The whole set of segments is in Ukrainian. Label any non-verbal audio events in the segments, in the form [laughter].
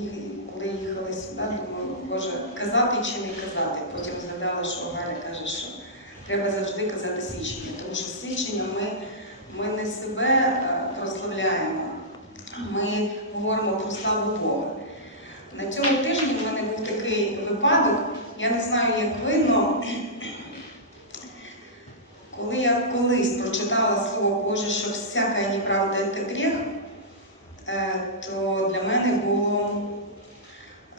і коли їхали сюди, думаю, Боже, казати чи не казати. Потім згадала, що Галя каже, що треба завжди казати свідчення, тому що свідчення ми, ми не себе е, прославляємо, ми говоримо про славу Бога. На цьому тижні в мене був такий випадок, я не знаю, як видно, коли я колись прочитала Слово Боже, що всяка неправда це гріх, е, то для мене було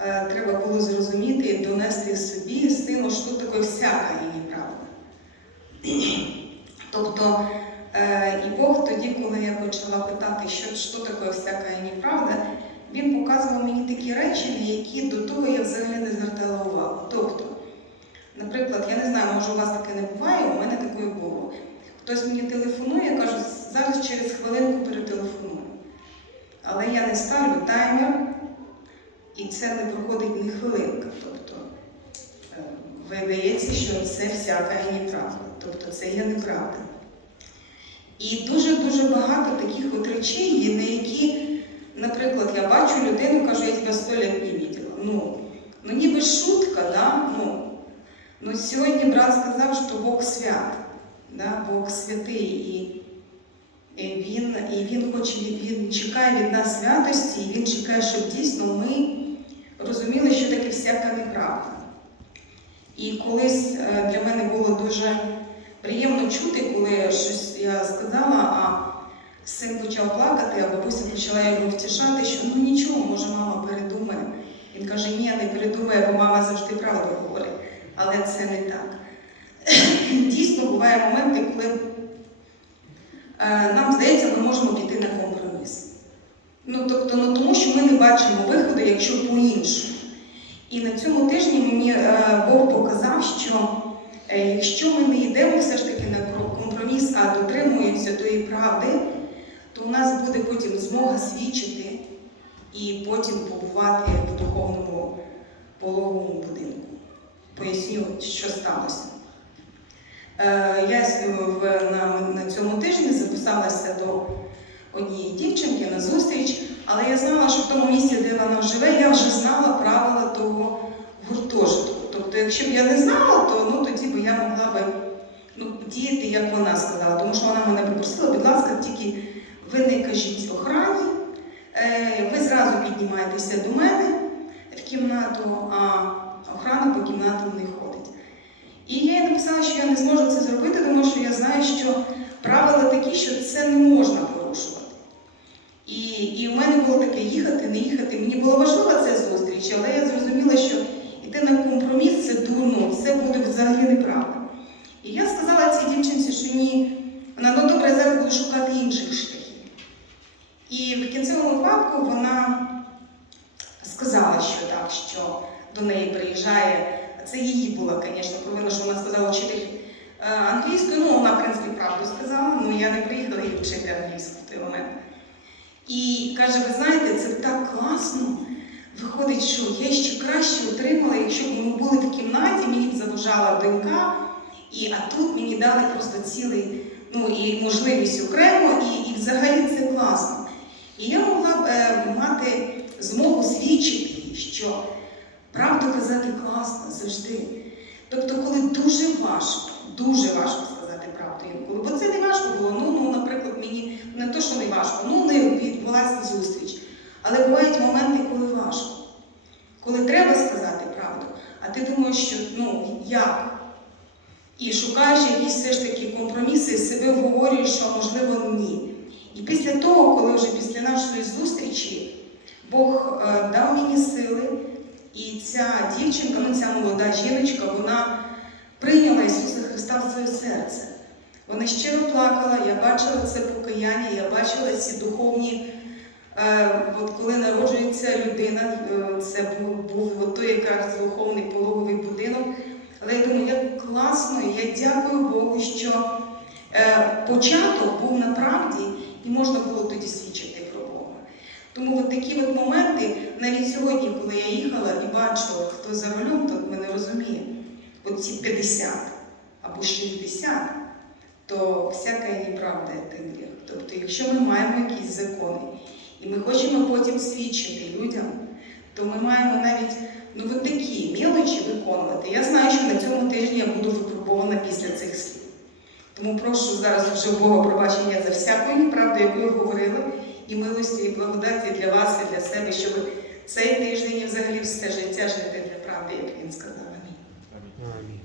е, треба було зрозуміти і донести собі сину, що таке всяка неправда. Тобто, е, і Бог тоді, коли я почала питати, що, таке всяка неправда, він показував мені такі речі, на які до того я взагалі не звертала увагу. Тобто, наприклад, я не знаю, може у вас таке не буває, у мене таке було. Хтось мені телефонує, я кажу, зараз через хвилинку перетелефоную. Але я не ставлю таймер, і це не проходить ні хвилинка. Тобто е, видається, що це всяка неправда. Тобто це є неправда. І дуже-дуже багато таких от речей є, на які, наприклад, я бачу людину, кажу, я тебе сто лет не видела. Ну, ну ніби шутка, да? ну, ну сьогодні брат сказав, що Бог свят, да? Бог святий. І він, і він хоче він чекає від нас святості, і він чекає, щоб дійсно ми розуміли, що таке всяка неправда. І колись е, для мене було дуже приємно чути, коли щось я сказала, син почав плакати, а бабуся почала його втішати, що ну нічого, може мама передумає. Він каже, ні, не передумає, бо мама завжди правду говорить. Але це не так. [clears throat] Дійсно, бувають моменти, коли е, нам здається, ми можемо піти на компроміс. Ну, тобто, ну, тому що ми не бачимо виходу, якщо по-іншому. І на цьому тижні мені е, Бог показав, що е, якщо ми не йдемо все ж таки на компроміс, а дотримуємося тої правди, то у нас буде потім змога свідчити і потім побувати в духовному пологовому будинку. Поясню, що сталося. Е, Я на цьому тижні записалася до однієї дівчинки на зустріч, але я знала, що в тому місці, де вона живе, я вже знала правила того гуртожитку. Тобто, якщо б я не знала, то ну, тоді б я могла би ну, діяти, як вона сказала. Тому що вона мене попросила, будь ласка, тільки ви не кажіть охрані, е, ви зразу піднімаєтеся до мене в кімнату, а охрана по кімнатам не ходить. І я їй написала, що я не зможу це зробити, тому що я знаю, що правила такі, що це не можна порушувати. І, і в мене було таке їхати, не їхати. Мені було важлива ця зустріч, але я зрозуміла, що йти на компроміс це дурно, це буде взагалі неправда. І я сказала цій дівчинці, що ні, вона ну добре, я зараз буду шукати інших шляхів. І в випадку вона сказала, що так, що до неї приїжджає. Це її була, звісно, провина, що вона сказала вчитель е, англійською. Ну, вона, в принципі, правду сказала, ну я не приїхала її вчити англійську в той момент. І каже, ви знаєте, це так класно. Виходить, що я ще краще отримала, якщо б ми були в кімнаті, мені б заважала донька, і, а тут мені дали просто цілий, ну і можливість окремо, і, і взагалі це класно. І я мати змогу свідчити, що правду казати класно завжди. Тобто, коли дуже важко, дуже важко сказати правду інколи, бо це не важко було. Ну, ну, наприклад, мені не то, що не важко, ну не відбулася зустріч. Але бувають моменти, коли важко. Коли треба сказати правду, а ти думаєш, що ну як? І шукаєш якісь все ж таки компроміси, і себе вговорюєш, що можливо ні. І після того, коли вже після нашої зустрічі Бог е, дав мені сили, і ця дівчинка, ну ця молода жіночка, вона прийняла Ісуса Христа в своє серце. Вона щиро плакала, я бачила це покаяння, я бачила ці духовні. Е, от коли народжується людина, е, це був, був от той якраз духовний пологовий будинок. Але я думаю, як класно, я дякую Богу, що е, початок був на правді, і можна було тоді свідчити про Бога. Тому от такі от моменти, навіть сьогодні, коли я їхала і бачила, хто за рулем, то мене розуміє, от ці 50 або 60, то всяка неправда це гріх. Тобто, якщо ми маємо якісь закони, і ми хочемо потім свідчити людям, то ми маємо навіть ну, от такі мелочі виконувати. Я знаю, що на цьому тижні я буду випробована після цих. Тому прошу зараз вже Бога пробачення за всяку неправду, яку я говорила, і милості, і благодаті для вас і для себе, щоб цей тиждень і взагалі все життя жити для правди, як він сказав. Амінь. Амінь.